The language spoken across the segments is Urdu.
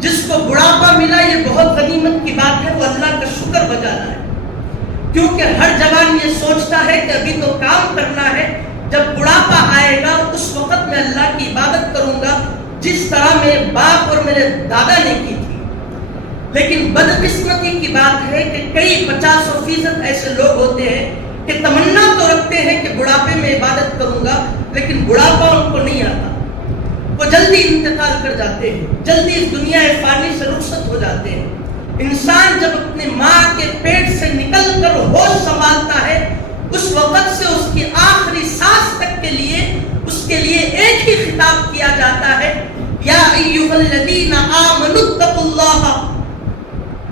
جس کو بڑھاپا ملا یہ بہت غنیمت کی بات ہے، وہ اللہ کا شکر بجا لائے، کیونکہ ہر جوان یہ سوچتا ہے کہ ابھی تو کام کرنا ہے، جب بڑھاپا آئے گا اس وقت میں اللہ کی عبادت کروں گا جس طرح میرے باپ اور میرے دادا نے کی تھی۔ لیکن بدقسمتی کی بات ہے کہ کئی 50% ایسے لوگ ہوتے ہیں کہ تمنا تو رکھتے ہیں کہ بڑھاپے میں عبادت کروں گا، لیکن بڑھاپا ان کو نہیں آتا، وہ جلدی انتقال کر جاتے ہیں، جلدی اس دنیا فانی سے رخصت ہو جاتے ہیں۔ انسان جب اپنے ماں کے پیٹ سے نکل کر ہوش سنبھالتا ہے، اس وقت سے اس کی آخری سانس تک کے لیے اس کے لیے ایک ہی خطاب کیا جاتا ہے، یا ایھا الذین آمنوا اتقوا اللہ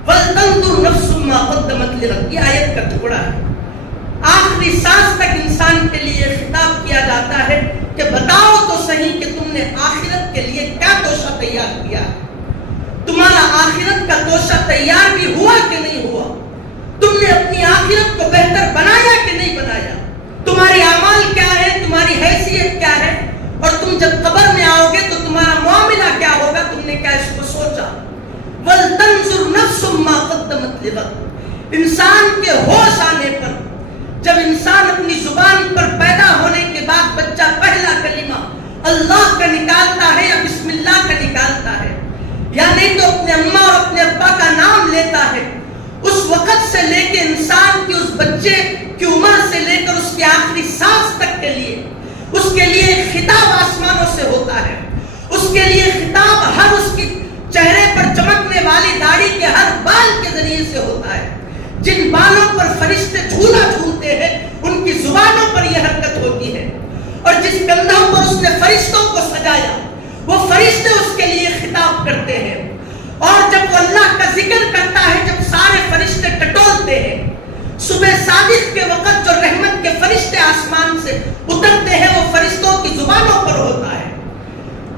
ولتنظر نفس ما قدمت لغد۔ یہ آیت کا ٹکڑا ہے۔ آخری سانس تک انسان کے لیے خطاب کیا جاتا ہے کہ بتاؤ تو صحیح کہ تم نے آخرت کے لیے کیا توشہ تیار کیا ہے، تمہارا آخرت کا توشہ تیار بھی ہوا کہ نہیں ہوا، تم نے اپنی آخرت کو بہتر بنایا کہ نہیں بنایا، تمہارے اعمال کیا ہے، تمہاری حیثیت کیا ہے، اور تم جب قبر میں آؤ گے تو تمہارا معاملہ کیا ہوگا، تم نے کیا اس کو سوچا۔ وَلْتَنْظُرْ نَفْسٌ مَّا قَدَّمَتْ لِغَدٍ۔ انسان کے ہوش آنے پر، جب انسان اپنی زبان پر پیدا ہونے کے بعد بچہ پہلا کلمہ اللہ کا نکالتا ہے یا بسم اللہ کا نکالتا ہے، یا نہیں تو اپنے اماں اور اپنے ابا کا نام لیتا ہے، اس وقت سے لے کے انسان کی اس بچے کی عمر سے لے کر اس کی آخری سانس تک کے لیے اس کے لیے ایک خطاب آسمانوں سے ہوتا ہے، اس کے لیے خطاب ہر اس کی چہرے پر چمکنے والی داڑھی کے ہر بال کے ذریعے سے ہوتا ہے۔ جن بالوں پر فرشتے جھولا جھولتے ہیں ان کی زبانوں پر یہ حرکت ہوتی ہے، اور جس کندھوں پر اس نے فرشتوں کو سجایا وہ فرشتے اس کے لیے خطاب کرتے ہیں، اور جب وہ اللہ کا ذکر کرتا ہے، جب سارے فرشتے ٹٹولتے ہیں، صبح صادق کے وقت جو رحمت کے فرشتے آسمان سے اترتے ہیں وہ فرشتوں کی زبانوں پر ہوتا ہے۔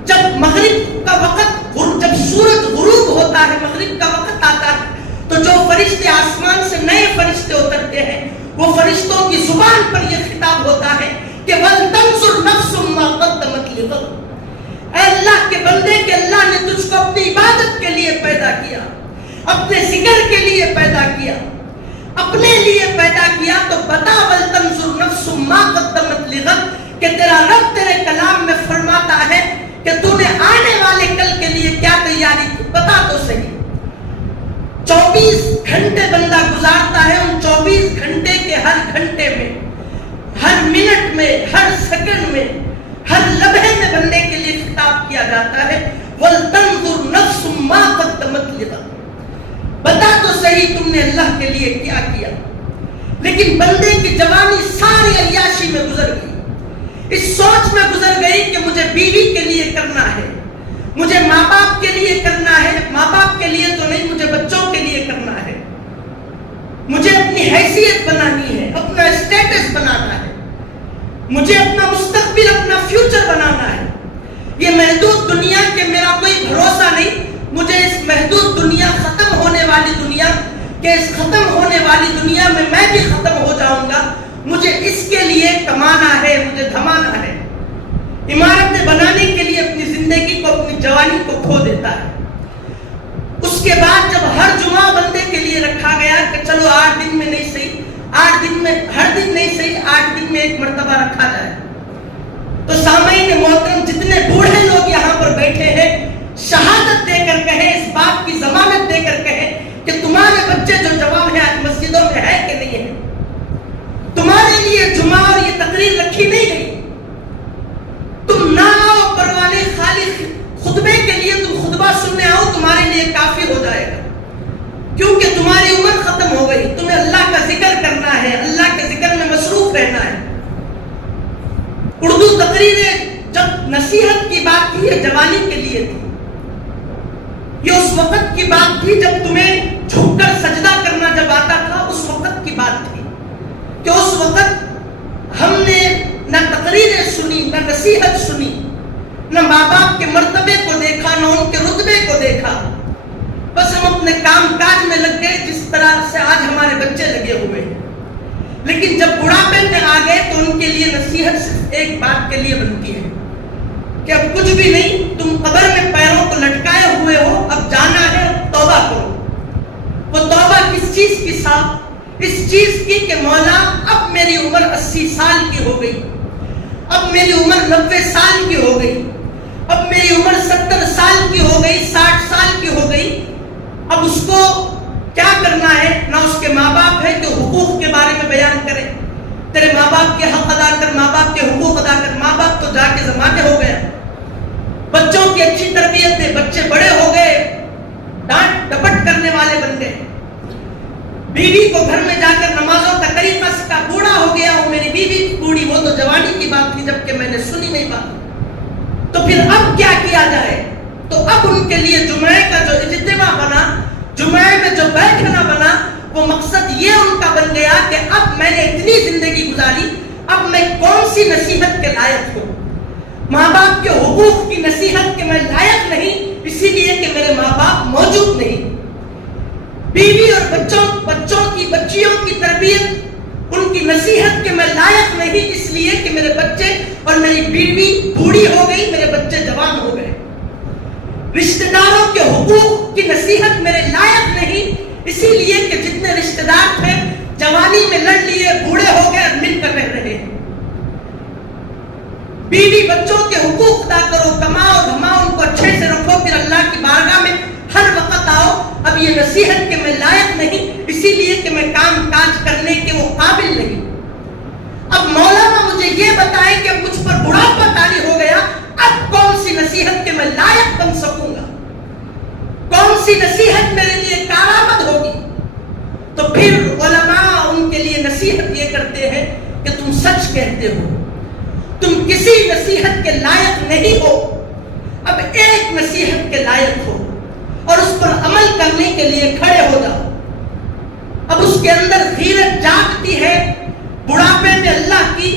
جب مغرب کا وقت، جب سورج غروب ہوتا ہے، مغرب کا وقت آتا ہے، تو جو فرشتے آسمان سے نئے فرشتے اترتے ہیں وہ فرشتوں کی زبان پر یہ خطاب ہوتا ہے کہ وَلْتَنْظُرْ نَفْسٌ مَّا قَدَّمَتْ لِغَدٍ۔ اے اللہ کے بندے کہ اللہ نے تجھ کو اپنی عبادت کے لیے پیدا کیا، اپنے ذکر کے لیے پیدا کیا، اپنے لیے پیدا کیا، تو بتا وَلْتَنْظُرْ نَفْسٌ مَّا قَدَّمَتْ لِغَدٍ کہ تیرا رب تیرے کلام میں فرماتا ہے کہ تو نے آنے والے کل کے لیے کیا تیاری کی، بتا تو صحیح۔ 24 گھنٹے بندہ گزارتا ہے، ان 24 گھنٹے کے ہر گھنٹے میں، ہر منٹ میں، ہر سیکنڈ میں، ہر لمحے میں بندے کے لیے خطاب کیا جاتا ہے وَلْتَنْظُرْ نَفْسٌ مَّا قَدَّمَتْ لِغَدٍ۔ بتا تو صحیح تم نے اللہ کے لیے کیا کیا۔ لیکن بندے کی جوانی ساری عیاشی میں گزر گئی، اس سوچ میں گزر گئی کہ مجھے بیوی کے لیے کرنا ہے، مجھے ماں باپ کے لیے کرنا ہے، ماں باپ کے لیے تو نہیں، مجھے بچوں کے لیے کرنا ہے، مجھے اپنی حیثیت بنانی ہے، اپنا اسٹیٹس بنانا ہے، مجھے اپنا مستقبل، اپنا فیوچر بنانا ہے۔ یہ محدود دنیا کے میرا کوئی بھروسہ نہیں، مجھے اس محدود دنیا، ختم ہونے والی دنیا کہ اس ختم ہونے والی دنیا میں بھی ختم ہو جاؤں گا، مجھے اس کے لیے کمانا ہے، مجھے دھمانا ہے۔ عمارتیں بنانے کے لیے اپنی زندگی کو، اپنی جوانی کو کھو دیتا ہے۔ اس کے بعد جب ہر جمعہ بندے کے لیے رکھا گیا کہ چلو 8 دن میں نہیں صحیح، 8 دن میں، ہر دن نہیں صحیح، 8 دن میں ایک مرتبہ رکھا جائے، تو سامعین محترم جتنے بوڑھے لوگ یہاں پر بیٹھے ہیں شہادت دے کر کہیں، اس بات کی ضمانت دے کر کہیں کہ تمہارے بچے جو جوان ہیں آج مسجدوں میں ہے کہ نہیں ہے، تمہارے لیے جمعہ اور یہ تقریر رکھی نہیں گئی، تم نہ آؤ پروانے، خالی خطبے کے لیے تم خطبہ سننے آؤ، تمہارے لیے کافی ہو جائے گا، کیونکہ تمہاری عمر ختم ہو گئی، تمہیں اللہ کا ذکر کرنا ہے، اللہ کے ذکر میں مصروف رہنا ہے۔ اردو تقریریں جب نصیحت کی بات تھی یہ جوانی کے لیے تھی، یہ اس وقت کی بات تھی جب تمہیں جھک کر سجدہ کرنا جب آتا تھا، اس وقت کی بات تھی کہ اس وقت ہم نے نہ تقریریں سنی، نہ نصیحت سنی، نہ ماں باپ کے مرتبے کو دیکھا، نہ ان کے رتبے کو دیکھا، بس ہم اپنے کام کاج میں لگ گئے جس طرح سے آج ہمارے بچے لگے ہوئے ہیں۔ لیکن جب بڑھاپے میں آ گئے تو ان کے لیے نصیحت صرف ایک بات کے لیے بنتی ہے کہ اب کچھ بھی نہیں، تم قبر میں پیروں کو لٹکائے ہوئے ہو، اب جان تھا اس چیز کی کہ مولا اب میری عمر 80 سال کی ہو گئی، اب میری عمر 90 سال کی ہو گئی، اب میری عمر 70 سال کی ہو گئی، 60 سال کی ہو گئی، اب اس کو کیا کرنا ہے؟ نہ اس کے ماں باپ ہے کہ حقوق کے بارے میں بیان کرے، تیرے ماں باپ کے حق ادا کر، ماں باپ کے حقوق ادا کر۔ ماں باپ تو جا کے زمانے ہو گئے، بچوں کی اچھی تربیت ہے، بچے بڑے ہو گئے، ڈانٹ ڈپٹ کرنے والے بن گئے، بیوی کو گھر میں جا کر نمازوں کا طریقہ سکھا، بوڑھا ہو گیا ہوں، میری بیوی بوڑھی، وہ تو جوانی کی بات تھی جبکہ میں نے سنی نہیں بات، تو پھر اب کیا کیا جائے؟ تو اب ان کے لیے جمعے کا جو اجتماع بنا، جمعے میں جو بیٹھنا بنا، وہ مقصد یہ ان کا بن گیا کہ اب میں نے اتنی زندگی گزاری، اب میں کون سی نصیحت کے لائق ہوں؟ ماں باپ کے حقوق کی نصیحت کے میں لائق نہیں، اسی لیے کہ میرے ماں باپ موجود نہیں۔ بیوی اور بچیوں کی تربیت، ان کی نصیحت کے میں لائق نہیں، اس لیے کہ میرے بچے اور میری بیوی بوڑھی ہو گئی، میرے بچے جوان ہو گئے۔ رشتہ داروں کے حقوق کی نصیحت میرے لائق نہیں، اسی لیے کہ جتنے رشتہ دار تھے جوانی میں لڑ لیے، بوڑھے ہو گئے اور مل کر رہ رہے ہیں۔ بیوی بچوں کے حقوق ادا کرو، کماؤ دھماؤ، ان کو اچھے سے رکھو، پھر اللہ کی بارگاہ میں ہر وقت آؤ۔ اب یہ نصیحت کہ میں لائق نہیں، اسی لیے کہ میں کام کاج کرنے کے وہ قابل نہیں۔ اب مولانا مجھے یہ بتائے کہ مجھ پر بڑھاپا طاری ہو گیا، اب کون سی نصیحت کہ میں لائق بن سکوں گا؟ کون سی نصیحت میرے لیے کارآمد ہوگی؟ تو پھر علماء ان کے لیے نصیحت یہ کرتے ہیں کہ تم سچ کہتے ہو، تم کسی نصیحت کے لائق نہیں ہو، اب ایک نصیحت کے لائق ہو اور اس پر عمل کرنے کے لیے کھڑے ہو جاؤ۔ اب اس کے اندر غیرت جاگتی ہے، بڑھاپے میں اللہ کی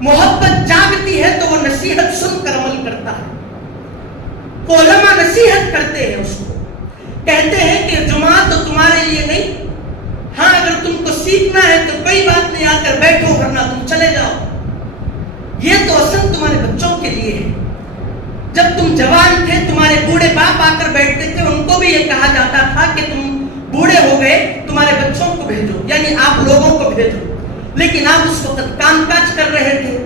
محبت جاگتی ہے تو وہ نصیحت سن کر عمل کرتا ہے۔ علماء نصیحت کرتے ہیں، اس کو کہتے ہیں کہ جمعہ تو تمہارے لیے نہیں، ہاں اگر تم کو سیکھنا ہے تو کوئی بات نہیں، آ کر بیٹھو ورنہ تم چلے جاؤ۔ یہ تو اصل تمہارے بچوں کے لیے ہے۔ جب تم جوان تھے تمہارے بوڑھے باپ آ کر بیٹھتے تھے، ان کو بھی یہ کہا جاتا تھا کہ تم بوڑھے ہو گئے، تمہارے بچوں کو بھیجو، یعنی آپ لوگوں کو بھیجو، لیکن آپ اس وقت کام کاج کر رہے تھے۔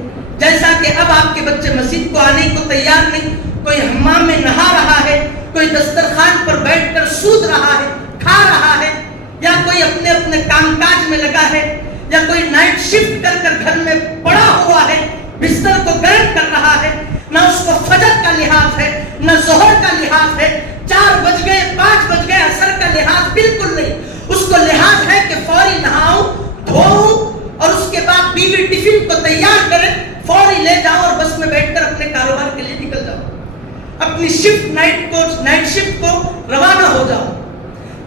جیسا کہ اب آپ کے بچے مسجد کو آنے کو تیار نہیں، کوئی حمام میں نہا رہا ہے، کوئی دسترخوان پر بیٹھ کر سود رہا ہے، کھا رہا ہے، یا کوئی اپنے اپنے کام کاج میں لگا ہے، یا کوئی نائٹ شفٹ کر کر گھر میں پڑا ہوا ہے، بستر کو گرم کر رہا ہے، نہ اس کو فجر کا لحاظ ہے، نہ ظہر کا لحاظ ہے، 4 بج گئے 5 بج گئے، عصر کا لحاظ بالکل نہیں۔ اس کو لحاظ ہے کہ فوری نہاؤں دھوؤں اور اس کے بعد بیوی ٹفن کو تیار کرے، فوری لے جاؤ اور بس میں بیٹھ کر اپنے کاروبار کے لیے نکل جاؤ، اپنی نائٹ شفٹ کو روانہ ہو جاؤ۔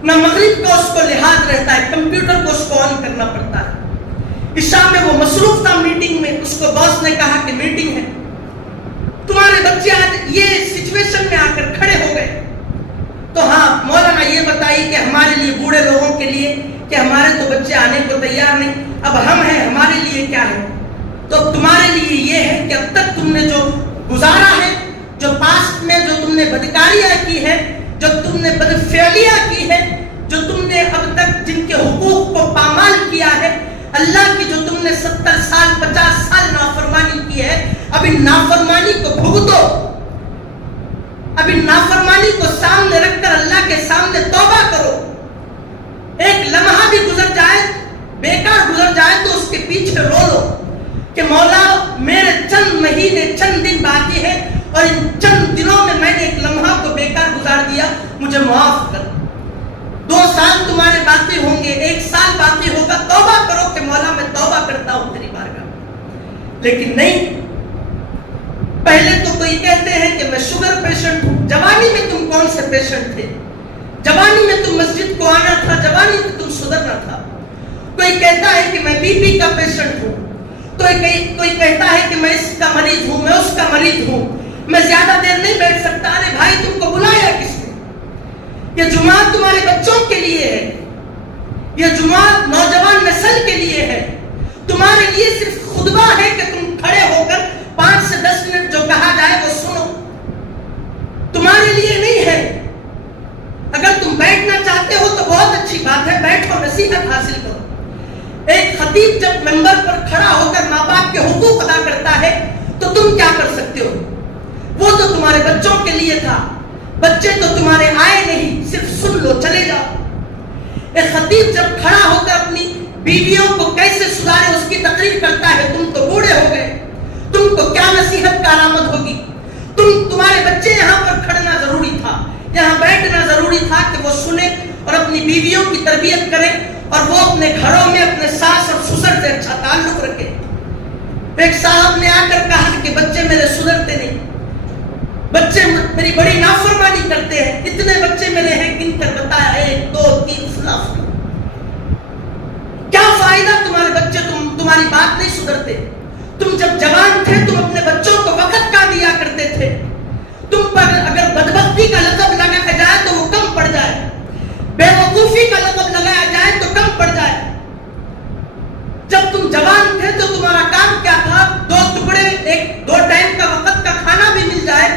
نہ مغرب کا اس کو لحاظ رہتا ہے، کمپیوٹر کو اس کو آن کرنا پڑتا ہے۔ عشاء میں وہ مصروف تھا میٹنگ میں، اس کو باس نے کہا کہ میٹنگ ہے۔ تمہارے بچے آج یہ سچویشن میں آ کر کھڑے ہو گئے، تو ہاں مولانا یہ بتائیے کہ ہمارے لیے بوڑھے لوگوں کے لیے کہ ہمارے تو بچے آنے کو تیار نہیں، اب ہم ہیں، ہمارے لیے کیا ہے؟ تو تمہارے لیے یہ ہے کہ اب تک تم نے جو گزارا ہے، جو پاسٹ میں جو تم نے بدکاریاں کی ہے، جو تم نے بدفعلیاں کی ہے، جو تم نے اب تک جن کے حقوق کو پامال کیا ہے، اللہ کی جو تم نے 70 سال 50 سال نافرمانی کی ہے، اب ان نافرمانی کو بھگتو، اب ان نافرمانی کو سامنے رکھ کر اللہ کے سامنے توبہ کرو۔ ایک لمحہ بھی گزر جائے، بیکار گزر جائے تو اس کے پیچھے رو لو کہ مولا میرے چند مہینے چند دن باقی ہے اور ان چند دنوں میں نے ایک لمحہ کو بیکار گزار دیا، مجھے معاف کر۔ 2 سال تمہارے باقی ہوں گے، 1 سال باقی ہوگا، توبہ کرو کہ مولا میں توبہ کرتا ہوں تیری بارگاہ میں۔ لیکن نہیں، پہلے تو کوئی کہتے ہیں کہ میں شوگر پیشنٹ ہوں۔ جوانی میں تم کون سے پیشنٹ تھے؟ جوانی میں تم مسجد کو آنا تھا، جوانی میں تم سدھرنا تھا۔ کوئی کہتا ہے کہ میں بی پی کا پیشنٹ ہوں، تو کوئی کہتا ہے کہ میں اس کا مریض ہوں، میں اس کا مریض ہوں، میں زیادہ دیر نہیں بیٹھ سکتا۔ ارے بھائی تم کو بلایا کس نے؟ یہ جمعہ تمہارے بچوں کے لیے ہے، یہ جمعہ نوجوان نسل کے لیے ہے، تمہارے لیے صرف خطبہ ہے کہ تم کھڑے ہو کر 5 سے 10 منٹ جو کہا جائے وہ سنو، تمہارے لیے نہیں ہے۔ اگر تم بیٹھنا چاہتے ہو تو بہت اچھی بات بات ہے بیٹھو نصیحت حاصل کرو۔ ایک خطیب جب منبر پر کھڑا ہو کر ماں باپ کے حقوق ادا کرتا ہے تو تم کیا کر سکتے ہو؟ وہ تو تمہارے بچوں کے لیے تھا، بچے تو تمہارے آئے نہیں، صرف سن لو چلے جاؤ۔ ایک خطیب جب کھڑا ہو کر اپنی بیویوں کو کیسے سدھارے اس کی تقریر کرتا ہے، تم تو بوڑھے ہو گئے، تم کو کیا نصیحت کارآمد ہوگی؟ تمہارے بچے یہاں پر کھڑنا ضروری تھا، یہاں بیٹھنا ضروری تھا کہ وہ سنیں اور اپنی بیویوں کی تربیت کریں اور وہ اپنے گھروں میں اپنے ساس اور سسر سے اچھا تعلق رکھیں۔ ایک صاحب نے آ کر کہا کہ بچے میرے سدھرتے نہیں، بچے میری بڑی نافرمانی کرتے ہیں، اتنے بچے میرے ہیں، گن کر بتایا 1 2 3 فلاں۔ کیا فائدہ تمہارے بچے تمہاری بات نہیں سدھرتے؟ تم جب جوان تھے تم اپنے بچوں کو وقت کا دیا کرتے تھے، تم پر اگر بدبختی کا لقب لگایا جائے تو وہ کم پڑ جائے، بے وقوفی کا لقب لگایا جائے تو کم پڑ جائے۔ جب تم جوان تھے تو تمہارا کام کیا تھا؟ 2 ٹکڑے 2 ٹائم کا وقت کا کھانا بھی مل جائے،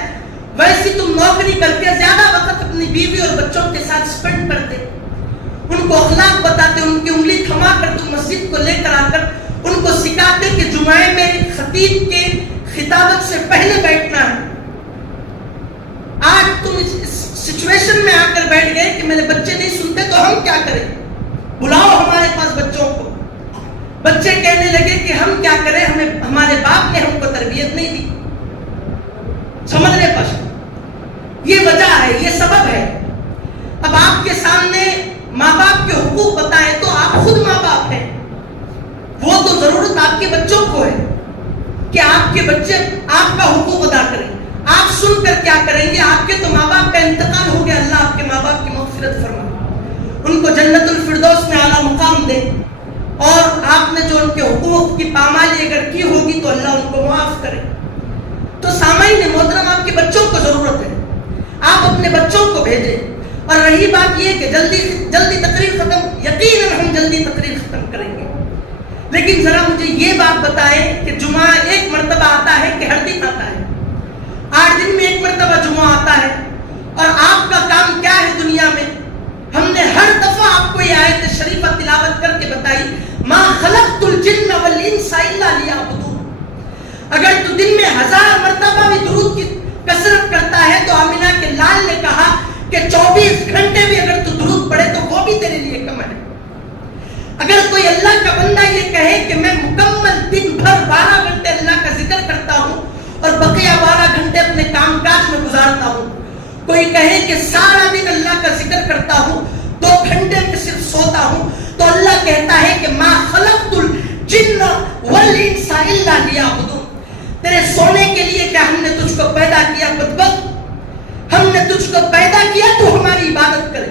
ویسی تم نوکری کر کے زیادہ وقت اپنی بیوی اور بچوں کے ساتھ سپینڈ کرتے، ان کو اخلاق بتاتے، ان کی انگلی تھما کر تم مسجد کو لے کر آ کر ان کو سکھاتے کہ جمعے میں خطیب کے خطابت سے پہلے بیٹھنا ہے۔ آج تم اس سچویشن میں آ کر بیٹھ گئے کہ میرے بچے نہیں سنتے تو ہم کیا کریں؟ بلاؤ ہمارے پاس بچوں کو۔ بچے کہنے لگے کہ ہم کیا کریں، ہمارے باپ نے ہم کو تربیت نہیں دی۔ سمجھنے پر یہ وجہ ہے، یہ سبب ہے۔ اب آپ کے سامنے ماں باپ کے حقوق بتائیں تو آپ خود ماں باپ ہیں، وہ تو ضرورت آپ کے بچوں کو ہے کہ آپ کے بچے آپ کا حقوق ادا کریں۔ آپ سن کر کیا کریں گے؟ آپ کے تو ماں باپ کا انتقال ہو گیا، اللہ آپ کے ماں باپ کی مغفرت فرمائے، ان کو جنت الفردوس میں اعلیٰ مقام دے، اور آپ نے جو ان کے حقوق کی پامالی اگر کی ہوگی تو اللہ ان کو معاف کرے۔ تو سامعین محترم، آپ کے بچوں کو ضرورت ہے، آپ اپنے بچوں کو بھیجیں۔ اور رہی بات یہ کہ جلدی تقریر ختم، یقیناً ہم جلدی تقریر ختم کریں گے، لیکن ذرا مجھے یہ بات بتائیں کہ جمعہ ایک مرتبہ آتا ہے کہ ہر دن آتا ہے؟ 8 دن میں ایک مرتبہ جمعہ آتا ہے، اور آپ کا کام کیا ہے دنیا میں؟ ہم نے ہر دفعہ آپ کو یہ آیت شریفہ تلاوت کر کے بتائی، ما خلقت الجن والانس الا لیعبدون۔ اگر تو دن میں 1000 مرتبہ بھی درود کی کثرت کرتا ہے تو آمینہ کے لال نے کہا کہ 24 گھنٹے بھی اگر تو درود پڑھے تو وہ بھی تیرے لیے کم ہے۔ اگر کوئی اللہ کا بندہ یہ کہے کہ میں مکمل دن بھر 12 گھنٹے اللہ کا ذکر کرتا ہوں اور بقیہ 12 گھنٹے اپنے کام کاج میں گزارتا ہوں، کوئی کہے کہ سارا دن اللہ کا ذکر کرتا ہوں 2 گھنٹے میں صرف سوتا ہوں، تو اللہ کہتا ہے کہ ما خلقت الجن والانس الا لیعبدون۔ تیرے سونے کے لیے کیا ہم نے تجھ کو پیدا کیا بدبخت؟ ہم نے تجھ کو پیدا کیا تو ہماری عبادت کرے۔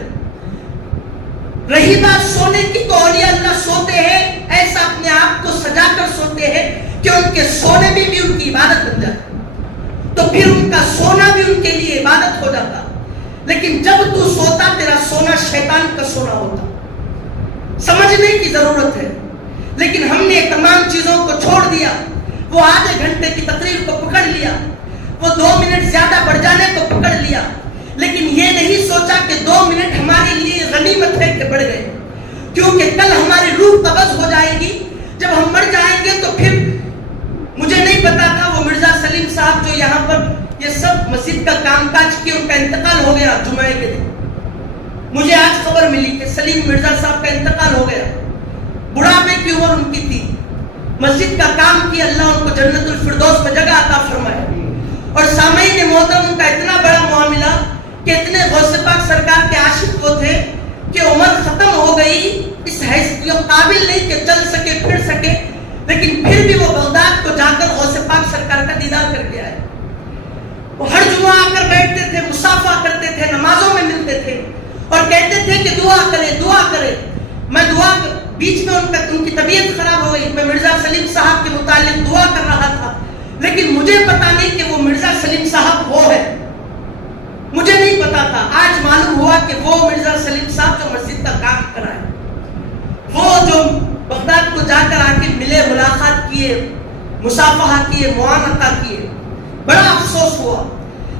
رہی بات سونے کی تو اولیاء اللہ سوتے ہیں، ایسا اپنے آپ کو سجا کر سوتے ہیں کہ ان کے سونے میں بھی ان کی عبادت بن جائے، تو پھر ان کا سونا بھی ان کے لیے عبادت ہو جاتا۔ لیکن جب تو سوتا تیرا سونا شیطان کا سونا ہوتا۔ سمجھنے کی ضرورت ہے، لیکن ہم نے تمام چیزوں کو چھوڑ دیا، وہ آدھے گھنٹے کی تقریر کو پکڑ لیا، وہ 2 منٹ زیادہ بڑھ جانے کو پکڑ لیا، لیکن یہ نہیں سوچا کہ 2 منٹ ہمارے لیے غنیمت ہے کہ بڑھ گئے، کیونکہ کل ہماری روح قبض ہو جائے گی۔ جب ہم مر جائیں گے تو پھر مجھے نہیں پتا تھا وہ مرزا سلیم صاحب جو یہاں پر یہ سب مسجد کا کام کاج کیے، ان کا انتقال ہو گیا جمعے کے دن۔ مجھے آج خبر ملی کہ سلیم مرزا صاحب کا انتقال ہو گیا، بڑھاپے کی عمر ان کی تھی، مسجد کا کام کیا، اللہ ان کو جنت الفردوس میں جگہ عطا فرمائے۔ اور سامعین محترم، ان کا اتنا بڑا معاملہ کہ اتنے غوث پاک سرکار کے عاشق وہ تھے کہ عمر ختم ہو گئی، اس حیثیت قابل نہیں کہ چل سکے پھر سکے، لیکن پھر بھی وہ بغداد کو جا کر غوث پاک سرکار کا دیدار کر کے آئے۔ وہ ہر جمعہ آ کر بیٹھتے تھے، مصافحہ کرتے تھے، نمازوں میں ملتے تھے اور کہتے تھے کہ دعا کرے دعا کرے۔ میں بیچ میں ان کی طبیعت خراب ہو گئی، میں مرزا سلیم صاحب کے متعلق دعا کر رہا تھا، لیکن مجھے پتا نہیں کہ وہ مرزا سلیم صاحب وہ ہے، مجھے نہیں پتا تھا۔ آج معلوم ہوا کہ وہ مرزا سلیم صاحب جو مسجد کا کام کرائے، وہ جو بغداد کو جا کر آ کے ملے، ملاقات کیے، مصافحہ کیے، معانقہ کیے، بڑا افسوس ہوا۔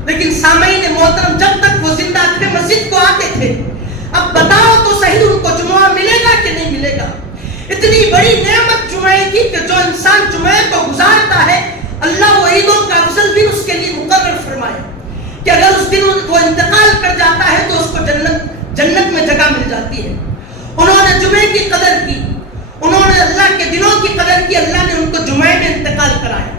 لیکن سامعین محترم، جب تک وہ زندہ تھے مسجد کو آتے تھے۔ اب بتاؤ تو صحیح، ان کو جمعہ اتنی بڑی نعمت جمعے کی کہ جو انسان جمعے کو گزارتا ہے اللہ وہ عیدوں کا افضل دن اس کے لیے مقرر فرمائے کہ اگر اس دن وہ انتقال کر جاتا ہے تو اس کو جنت میں جگہ مل جاتی ہے. انہوں نے جمعے کی قدر کی, انہوں نے اللہ کے دنوں کی قدر کی. اللہ نے ان کو جمعے میں انتقال کرایا.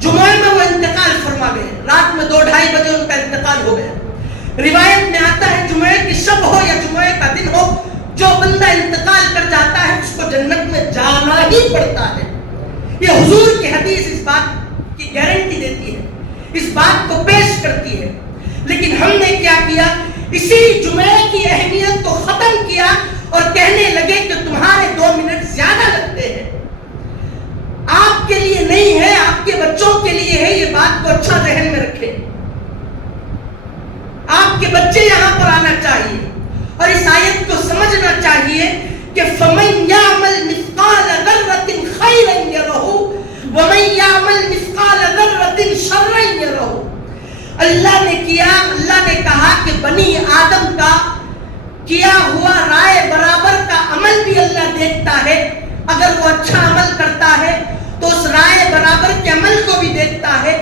جمعے میں وہ انتقال فرما گئے. رات میں 2-2:30 بجے ان کا انتقال ہو گیا. روایت میں آتا ہے جمعے کی شب ہو یا جمعے کا دن ہو, جو بندہ انتقال کر جاتا ہے اس کو جنت میں جانا ہی پڑتا ہے. یہ حضور کی حدیث اس بات کی گارنٹی دیتی ہے, اس بات کو پیش کرتی ہے. لیکن ہم نے کیا کیا, اسی جمعے کی اہمیت کو ختم کیا اور کہنے لگے کہ تمہارے 2 منٹ زیادہ لگتے ہیں. آپ کے لیے نہیں ہے, آپ کے بچوں کے لیے ہے. یہ بات کو اچھا ذہن میں رکھیں. آپ کے بچے یہاں پر آنا چاہیے اور اس آیت کو سمجھنا چاہیے کہ فَمَن يَعْمَلْ مِثْقَالَ ذَرَّةٍ خَيْرًا يَرَهُ وَمَن يَعْمَلْ مِثْقَالَ ذَرَّةٍ شَرًّا يَرَهُ. اللہ نے کہا کہ بنی آدم کا کیا ہوا رائے برابر کا عمل بھی اللہ دیکھتا ہے. اگر وہ اچھا عمل کرتا ہے تو اس رائے برابر کے عمل کو بھی دیکھتا ہے.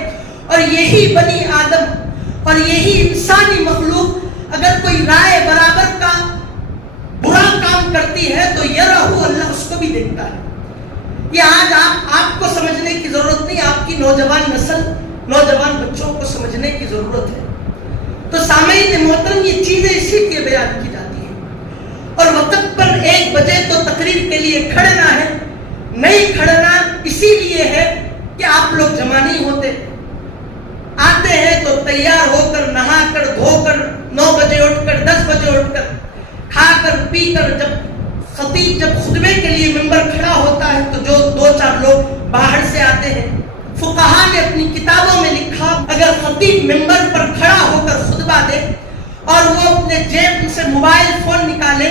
اور یہی بنی آدم اور یہی انسانی مخلوق اگر کوئی رائے برابر کا برا کام کرتی ہے تو یرہو, اللہ اس کو بھی دیکھتا ہے. یہ آج آپ کو سمجھنے کی ضرورت نہیں, آپ کی نوجوان نسل, نوجوان بچوں کو سمجھنے کی ضرورت ہے. تو سامعین محترم, یہ چیزیں اسی لیے بیان کی جاتی ہیں. اور وقت پر 1 بجے تو تقریر کے لیے کھڑنا ہے. نہیں کھڑنا اسی لیے ہے کہ آپ لوگ جمع نہیں ہوتے. آتے ہیں تو تیار ہو کر, نہا کر, دھو کر, 9 بجے اٹھ کر, 10 بجے اٹھ کر, کھا کر پی کر, جب خطبے کے لیے ممبر کھڑا ہوتا ہے تو جو 2-4 لوگ باہر سے آتے ہیں. فقہا نے اپنی کتابوں میں لکھا, اگر خطیب ممبر پر کھڑا ہو کر خطبہ دے اور وہ اپنے جیب سے موبائل فون نکالے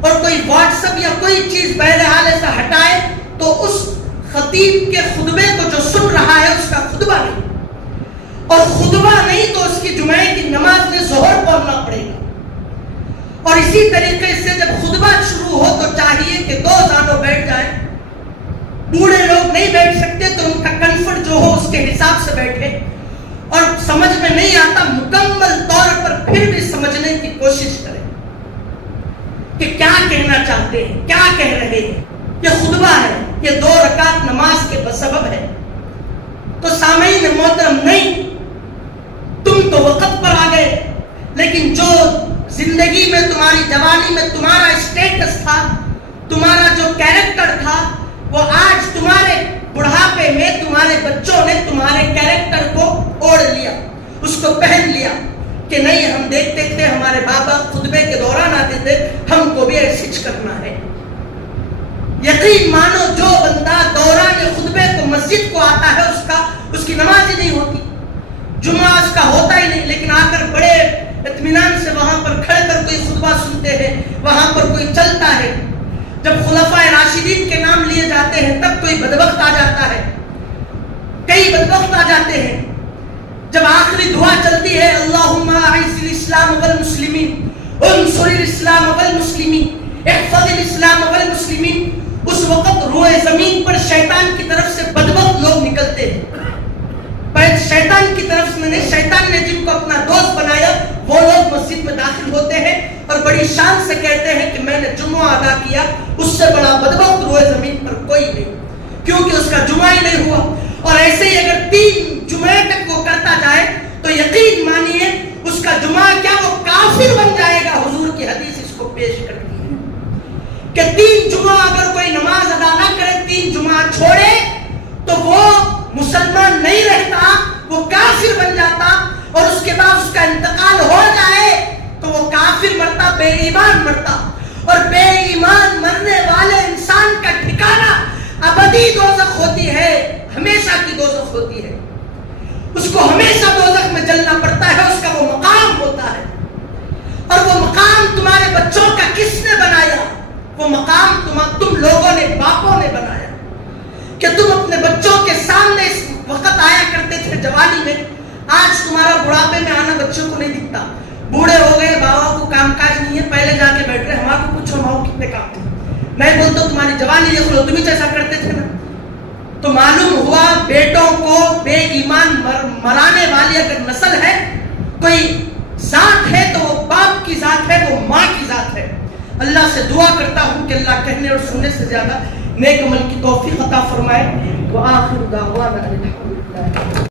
اور کوئی واٹس ایپ یا کوئی چیز بہرحال ایسا ہٹائے تو اس خطیب کے خطبے کو جو سن رہا ہے اس کا خطبہ نہیں, اور خطبہ نہیں تو اس کی جمعے کی نماز میں ظہر پڑھنا پڑے گا. اور اسی طریقے سے جب خطبہ شروع ہو تو چاہیے کہ 2 زانوں بیٹھ جائیں. بوڑھے لوگ نہیں بیٹھ سکتے تو ان کا کنفرٹ جو ہو اس کے حساب سے بیٹھے, اور سمجھ میں نہیں آتا مکمل طور پر پھر بھی سمجھنے کی کوشش کریں کہ کیا کہنا چاہتے ہیں, کیا کہہ رہے ہیں. یہ خطبہ ہے, یہ 2 رکعت نماز کے بسبب ہے. تو سامعین محترم, نہیں, تم تو وقت پر آ گئے, لیکن جو زندگی میں تمہاری جوانی میں تمہارا اسٹیٹس تھا, تمہارا جو کیریکٹر تھا, وہ آج تمہارے بڑھاپے میں تمہارے بچوں نے تمہارے کیریکٹر کو اوڑھ لیا, اس کو پہن لیا کہ نہیں ہم دیکھتے تھے ہمارے بابا خطبے کے دوران آتے تھے, ہم کو بھی ایسے کرنا ہے. یقین مانو جو بندہ دوران خطبے کو مسجد کو آتا ہے اس کی نماز ہی نہیں ہوتی, جمعہ اس کا ہوتا ہی نہیں. لیکن آ کر بڑے اطمینان سے وہاں پر کھڑے کر کوئی خطبہ سنتے ہیں, وہاں پر کوئی چلتا ہے. جب خلفائے راشدین کے نام لیے جاتے ہیں تب کوئی بدبخت آ جاتا ہے, کئی بدبخت آ جاتے ہیں. جب آخری دعا چلتی ہے اللہم اعز الاسلام والمسلمین, انصر الاسلام والمسلمین, احفظ الاسلام والمسلمین, اس وقت روئے زمین پر شیطان کی طرف سے بدبخت لوگ نکلتے ہیں. شیطان کی طرف سے نہیں, شیطان نے جن کو اپنا دوست بنایا وہ لوگ مسجد میں داخل ہوتے ہیں اور بڑی شان سے کہتے ہیں کہ میں نے جمعہ ادا کیا, اس سے بڑا بدبخت روئے زمین پر کوئی نہیں, کیونکہ اس کا جمعہ ہی نہیں ہوا. اور ایسے ہی اگر 3 جمعے تک وہ کرتا جائے تو یقین مانیے اس کا جمعہ کیا وہ کافر بن جائے گا. حضور کی حدیث اس کو پیش کرتی ہے کہ 3 جمعہ اگر کوئی نماز ادا نہ کرے, 3 جمعہ چھوڑے تو وہ مسلمان نہیں رہتا, وہ کافر بن جاتا, اور اس کے بعد اس کا انتقال ہو جائے تو وہ کافر مرتا, بے ایمان مرتا. اور بے ایمان مرنے والے انسان کا ٹھکانہ ابدی دوزخ ہوتی ہے, ہمیشہ کی دوزخ ہوتی ہے. اس کو ہمیشہ دوزخ میں جلنا پڑتا ہے, اس کا وہ مقام ہوتا ہے. اور وہ مقام تمہارے بچوں کا کس نے بنایا؟ وہ مقام تم لوگوں نے, باپوں نے بنایا کہ تم اپنے بچوں کے سامنے اس وقت آیا کرتے تھے جوانی میں. آج تمہارا بڑھاپے میں آنا بچوں کو نہیں دکھتا. بوڑھے ہو گئے, بابا کو کام کاج نہیں ہے, پہلے جا کے بیٹھ رہے, ہمارا کو پوچھو ماؤ کتنے کام تھے. میں بولتا ہوں تمہاری جوانی دیکھ لو، تم ہی ایسا کرتے تھے نا. تو معلوم ہوا بیٹوں کو بے ایمان مرانے والی اگر نسل ہے، کوئی ذات ہے تو وہ باپ کی ذات ہے، وہ ماں کی ذات ہے. اللہ سے دعا کرتا ہوں کہ اللہ کہنے اور سننے سے زیادہ نیک عمل کی توفیق عطا فرمائے. وآخر دعوانا الحمدللہ.